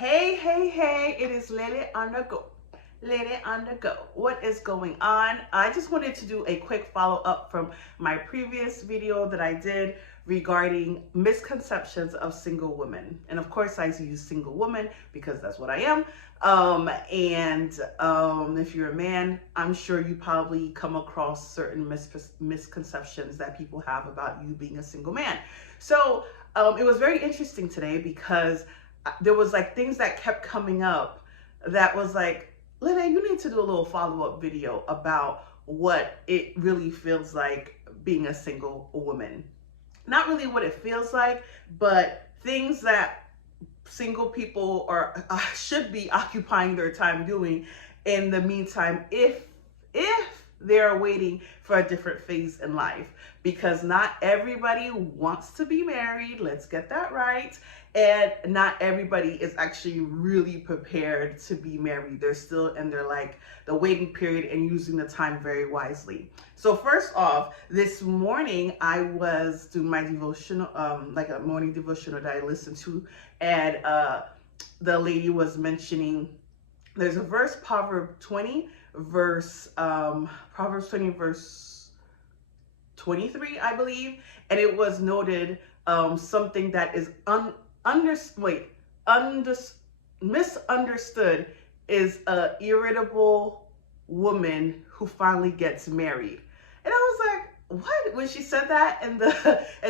Hey, it is Lily on the go. Lily on the go. What is going on? I just wanted to do a quick follow up from my previous video that I did regarding misconceptions of single women. And of course, I use single woman because that's what I am. If you're a man, I'm sure you probably come across certain misconceptions that people have about you being a single man. So it was very interesting today because there was like things that kept coming up that was like, Lene, you need to do a little follow-up video about what it really feels like being a single woman. Not really what it feels like, but things that single people are should be occupying their time doing in the meantime if they're waiting for a different phase in life, because not everybody wants to be married, let's get that right, and not everybody is actually really prepared to be married. They're still in their the waiting period and using the time very wisely. So first off, this morning I was doing my devotional, like a morning devotional that I listened to, and the lady was mentioning there's a verse, Proverbs 20 verse 23, I believe, and it was noted something that is misunderstood is a irritable woman who finally gets married. And I was like, what? When she said that in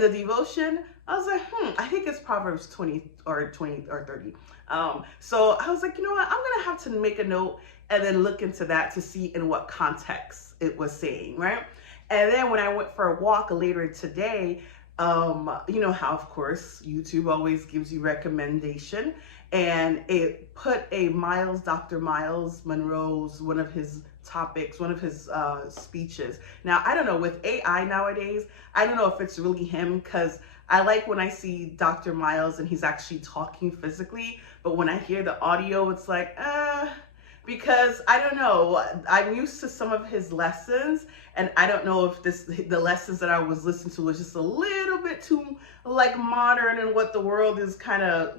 the devotion, I was like, I think it's Proverbs 20 or 30. So I was like, you know what? I'm gonna have to make a note and then look into that to see in what context it was saying, right? And then when I went for a walk later today, you know how, of course, YouTube always gives you recommendation, and it put Dr. Miles Monroe's, one of his topics, one of his speeches. Now, I don't know, with AI nowadays, I don't know if it's really him, because I like when I see Dr. Miles and he's actually talking physically, but when I hear the audio, it's like, because I don't know, I'm used to some of his lessons, and I don't know if the lessons that I was listening to was just a little bit too like modern and what the world is kind of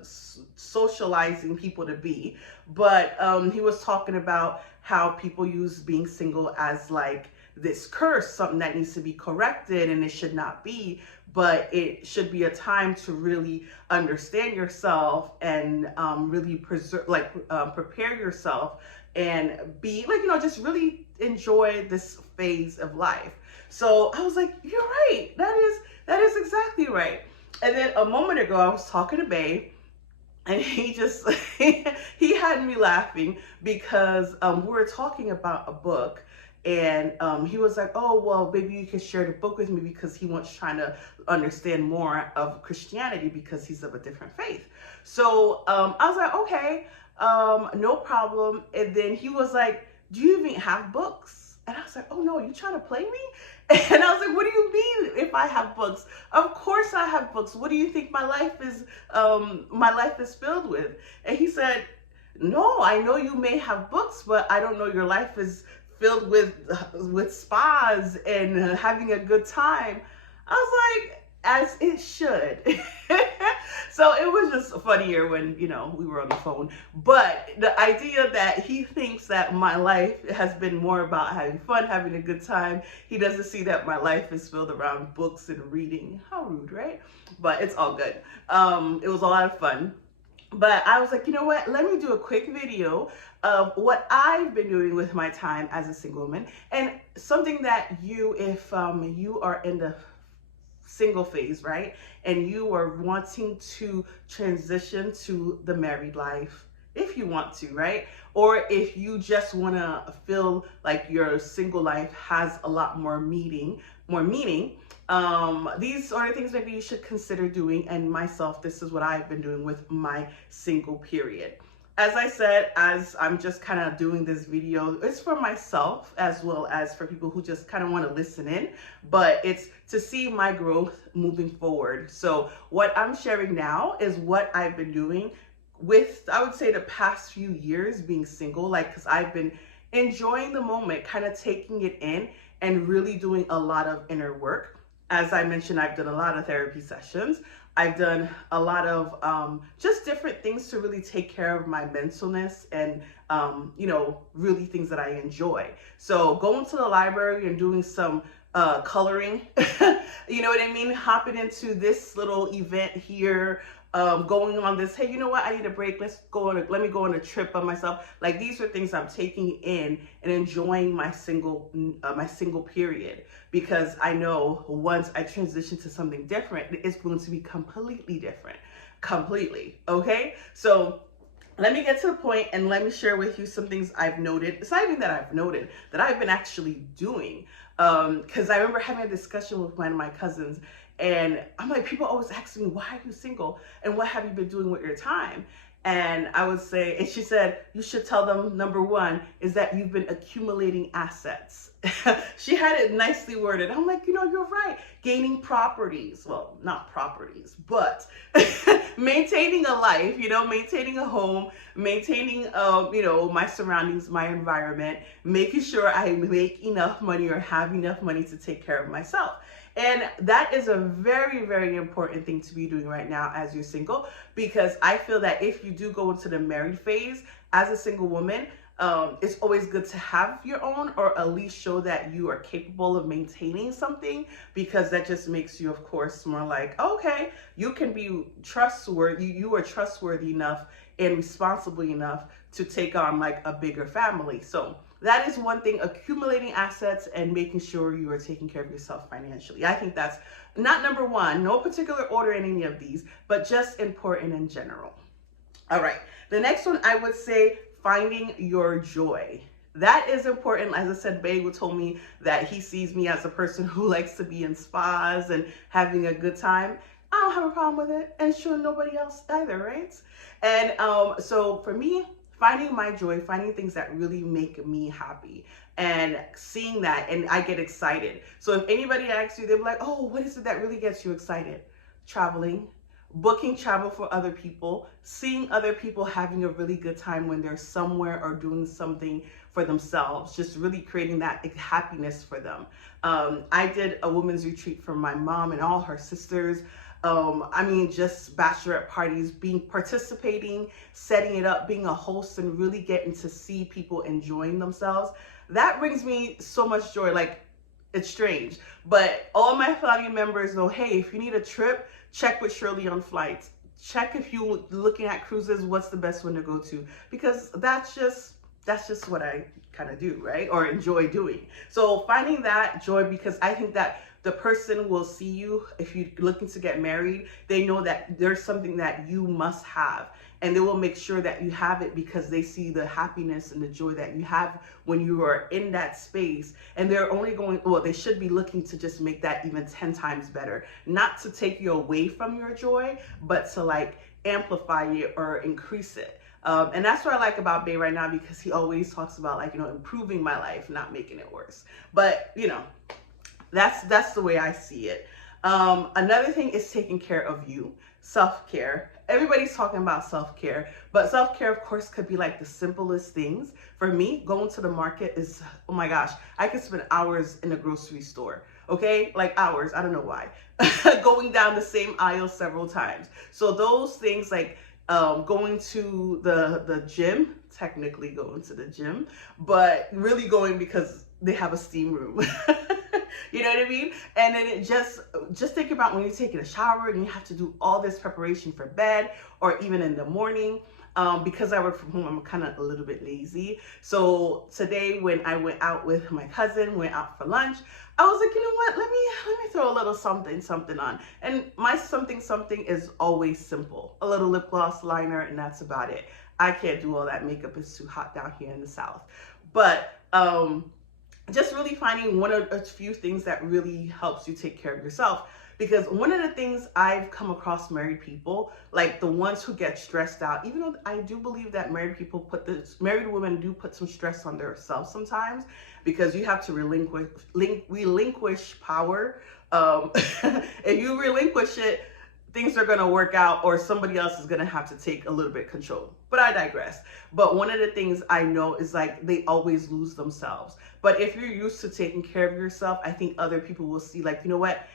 socializing people to be. But he was talking about how people use being single as like this curse, something that needs to be corrected, and it should not be, but it should be a time to really understand yourself and really prepare yourself and be like, just really enjoy this phase of life. So I was like, you're right. That is exactly right. And then a moment ago, I was talking to Babe, and he just, he had me laughing because we were talking about a book, and he was like, oh, well, maybe you can share the book with me, because he wants trying to understand more of Christianity because he's of a different faith. So I was like, okay, no problem. And then he was like, do you even have books? And I was like, oh no, you trying to play me? And I was like, what do you mean if I have books? Of course I have books. What do you think my life is filled with? And he said, no, I know you may have books, but I don't know your life is filled with spas and having a good time. I was like, as it should. So it was just funnier when, we were on the phone. But the idea that he thinks that my life has been more about having fun, having a good time, he doesn't see that my life is filled around books and reading. How rude, right? But it's all good. It was a lot of fun. But I was like, you know what? Let me do a quick video of what I've been doing with my time as a single woman, and something that if you are in the single phase, right, and you are wanting to transition to the married life, if you want to, right, or if you just want to feel like your single life has a lot more meaning, these are the things maybe you should consider doing. And myself, this is what I've been doing with my single period. As I said, as I'm just kind of doing this video, it's for myself as well as for people who just kind of want to listen in, but it's to see my growth moving forward. So what I'm sharing now is what I've been doing with, I would say, the past few years being single, because I've been enjoying the moment, kind of taking it in and really doing a lot of inner work. As I mentioned, I've done a lot of therapy sessions. I've done a lot of just different things to really take care of my mentalness and, really things that I enjoy. So going to the library and doing some coloring, you know what I mean? Hopping into this little event here, going on this, hey, you know what? I need a break. Let me go on a trip by myself. Like these are things I'm taking in and enjoying my single period, because I know once I transition to something different, it's going to be completely different, completely. Okay. So let me get to the point and let me share with you some things I've noted. It's not even that I've noted, that I've been actually doing. Because I remember having a discussion with one of my cousins, and I'm like, people always ask me, why are you single? And what have you been doing with your time? And I would say, and she said, you should tell them, number one, is that you've been accumulating assets. She had it nicely worded. I'm like, you're right. Gaining properties. Well, not properties, but maintaining a life, maintaining a home, maintaining, my surroundings, my environment, making sure I make enough money or have enough money to take care of myself. And that is a very, very important thing to be doing right now as you're single, because I feel that if you do go into the married phase as a single woman, it's always good to have your own, or at least show that you are capable of maintaining something, because that just makes you, of course, more like, okay, you can be trustworthy. You are trustworthy enough and responsible enough to take on like a bigger family. So that is one thing, accumulating assets and making sure you are taking care of yourself financially. I think that's not number one, no particular order in any of these, but just important in general. All right. The next one, I would say finding your joy. That is important. As I said, Bagel told me that he sees me as a person who likes to be in spas and having a good time. I don't have a problem with it, and sure, nobody else either, right? And so for me, finding my joy, finding things that really make me happy, and seeing that, and I get excited. So if anybody asks you, they'll be like, oh, what is it that really gets you excited? Traveling, booking travel for other people, seeing other people having a really good time when they're somewhere or doing something for themselves, just really creating that happiness for them. I did a women's retreat for my mom and all her sisters. Just bachelorette parties, participating, setting it up, being a host, and really getting to see people enjoying themselves. That brings me so much joy. Like, it's strange, but all my family members know, hey, if you need a trip, check with Shirley on flights. Check if you're looking at cruises, what's the best one to go to? Because that's just what I kind of do, right? Or enjoy doing. So finding that joy, because I think that the person will see you, if you're looking to get married, they know that there's something that you must have, and they will make sure that you have it, because they see the happiness and the joy that you have when you are in that space. And they're only they should be looking to just make that even 10 times better, not to take you away from your joy, but to like amplify it or increase it. And that's what I like about Bay right now, because he always talks about like, improving my life, not making it worse. But, that's the way I see it. Another thing is taking care of you. Self-care. Everybody's talking about self-care, but self-care, of course, could be like the simplest things. For me, going to the market is, oh my gosh, I could spend hours in a grocery store. Okay, like hours. I don't know why. Going down the same aisle several times. So those things, like going to the gym, technically going to the gym, but really going because they have a steam room. You know what I mean? And then it just think about when you're taking a shower and you have to do all this preparation for bed, or even in the morning. Because I work from home, I'm kind of a little bit lazy. So today when I went out with my cousin, went out for lunch, I was like, you know what? Let me throw a little something on. And my something is always simple. A little lip gloss, liner, and that's about it. I can't do all that makeup. It's too hot down here in the South. But just really finding one of a few things that really helps you take care of yourself. Because one of the things I've come across married people, like the ones who get stressed out, even though I do believe that married women do put some stress on themselves sometimes, because you have to relinquish power. If you relinquish it, things are going to work out, or somebody else is going to have to take a little bit control. But I digress. But one of the things I know is like they always lose themselves. But if you're used to taking care of yourself, I think other people will see like, you know what?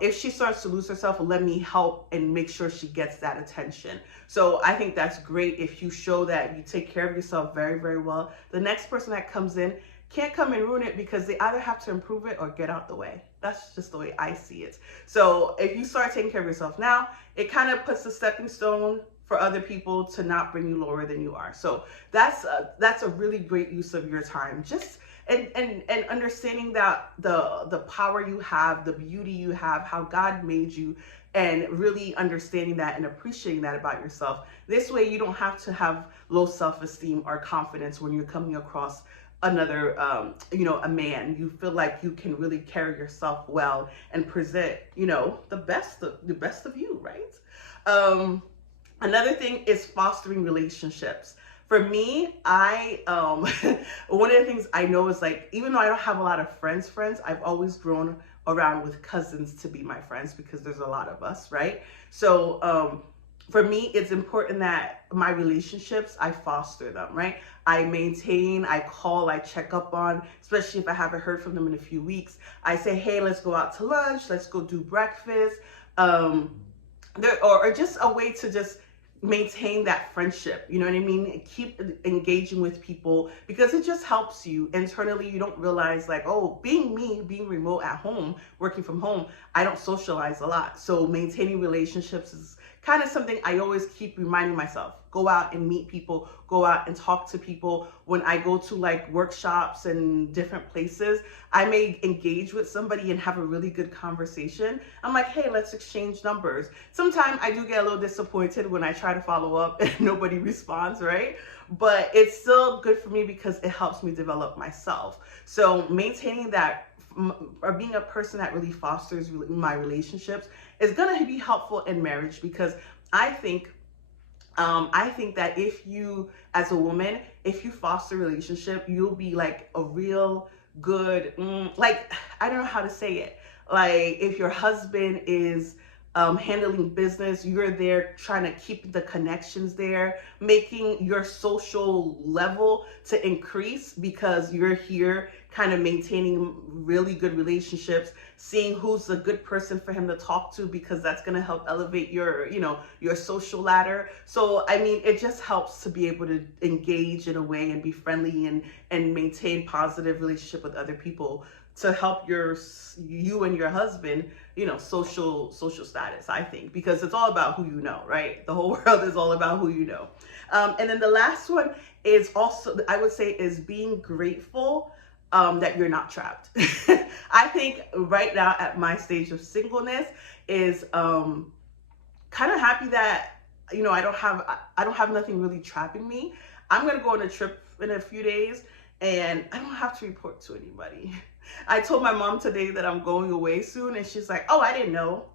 if she starts to lose herself, let me help and make sure she gets that attention. So I think that's great if you show that you take care of yourself very, very well. The next person that comes in can't come and ruin it because they either have to improve it or get out the way. That's just the way I see it. So if you start taking care of yourself now, it kind of puts a stepping stone for other people to not bring you lower than you are. So that's a really great use of your time. Just and understanding that the power you have, the beauty you have, how God made you, and really understanding that and appreciating that about yourself. This way you don't have to have low self-esteem or confidence when you're coming across another a man. You feel like you can really carry yourself well and present the best of you, right? Another thing is fostering relationships. For me, I one of the things I know is, like, even though I don't have a lot of friends, I've always grown around with cousins to be my friends because there's a lot of us, right? So for me, it's important that my relationships, I foster them, right? I maintain, I call, I check up on, especially if I haven't heard from them in a few weeks. I say, hey, let's go out to lunch, let's go do breakfast, or just a way to just maintain that friendship, you know what I mean? Keep engaging with people because it just helps you internally. You don't realize, like, oh, being remote at home, working from home, I don't socialize a lot. So maintaining relationships is kind of something I always keep reminding myself. Go out and meet people, go out and talk to people. When I go to like workshops and different places, I may engage with somebody and have a really good conversation. I'm like, hey, let's exchange numbers. Sometimes I do get a little disappointed when I try to follow up and nobody responds, right? But it's still good for me because it helps me develop myself. So maintaining that, or being a person that really fosters my relationships, is going to be helpful in marriage because I think that if you, as a woman, if you foster a relationship, you'll be like a real good, like, I don't know how to say it. Like, if your husband is handling business, you're there trying to keep the connections there, making your social level to increase because you're here kind of maintaining really good relationships, seeing who's a good person for him to talk to because that's going to help elevate your social ladder. So I mean, it just helps to be able to engage in a way and be friendly and maintain positive relationship with other people to help you and your husband, social status, I think, because it's all about who you know, right? The whole world is all about who you know. And then the last one is also, I would say, is being grateful that you're not trapped. I think right now at my stage of singleness is kind of happy that, I don't have nothing really trapping me. I'm going to go on a trip in a few days and I don't have to report to anybody. I told my mom today that I'm going away soon and she's like, oh, I didn't know.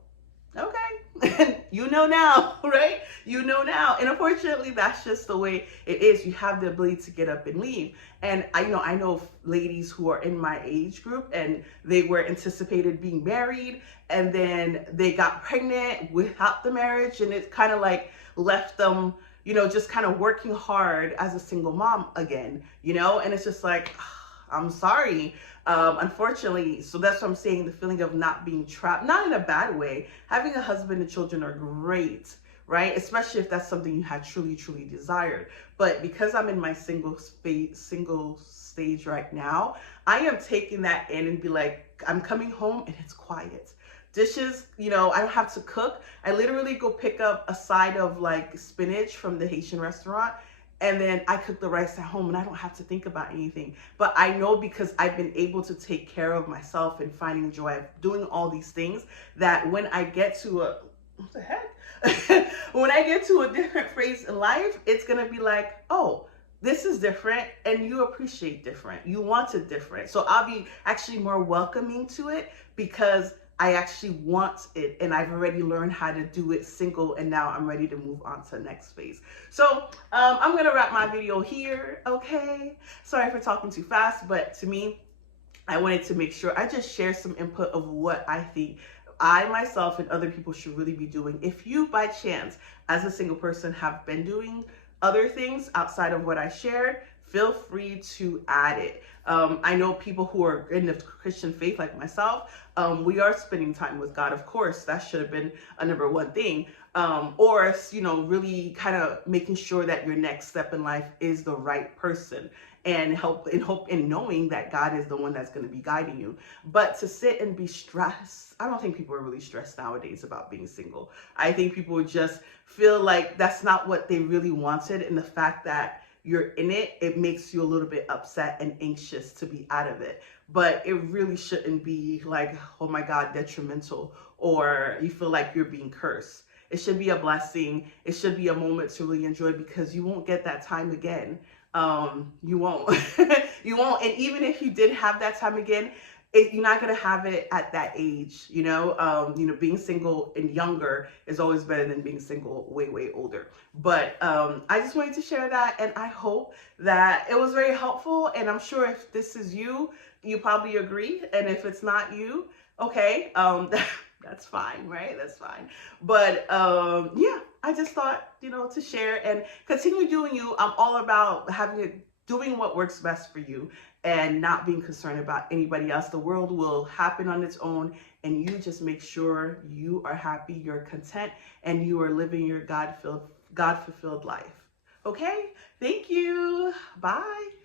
Okay. You know now, right? You know now. And unfortunately, that's just the way it is. You have the ability to get up and leave. And I know ladies who are in my age group and they were anticipated being married and then they got pregnant without the marriage, and it kind of like left them, just kind of working hard as a single mom again, and it's just like, I'm sorry. Unfortunately, so that's what I'm saying, the feeling of not being trapped, not in a bad way. Having a husband and children are great, right? Especially if that's something you had truly, truly desired. But because I'm in my single stage right now, I am taking that in and be like, I'm coming home and it's quiet. Dishes, I don't have to cook. I literally go pick up a side of like spinach from the Haitian restaurant, and then I cook the rice at home and I don't have to think about anything. But I know because I've been able to take care of myself and finding joy of doing all these things, that when I get to what the heck? When I get to a different phase in life, it's going to be like, oh, this is different, and you appreciate different. You want it different. So I'll be actually more welcoming to it because I actually want it, and I've already learned how to do it single, and now I'm ready to move on to the next phase. So I'm gonna wrap my video here, okay? Sorry for talking too fast, but to me, I wanted to make sure I just share some input of what I think I myself and other people should really be doing. If you by chance, as a single person, have been doing other things outside of what I shared, feel free to add it. I know people who are in the Christian faith like myself, we are spending time with God. Of course, that should have been a number one thing. Or, really kind of making sure that your next step in life is the right person, and hope in knowing that God is the one that's going to be guiding you. But to sit and be stressed, I don't think people are really stressed nowadays about being single. I think people just feel like that's not what they really wanted, and the fact that you're in it, it makes you a little bit upset and anxious to be out of it. But it really shouldn't be like, oh my God, detrimental, or you feel like you're being cursed. It should be a blessing. It should be a moment to really enjoy, because you won't get that time again. You won't. You won't. And even if you did have that time again, you're not gonna have it at that age. Being single and younger is always better than being single way older. But I just wanted to share that, and I hope that it was very helpful. And I'm sure if this is you, you probably agree. And if it's not you, okay, that's fine, right? That's fine. But yeah, I just thought, to share and continue doing you. I'm all about doing what works best for you and not being concerned about anybody else. The world will happen on its own, and you just make sure you are happy, you're content, and you are living your God-fulfilled life. Okay? Thank you. Bye.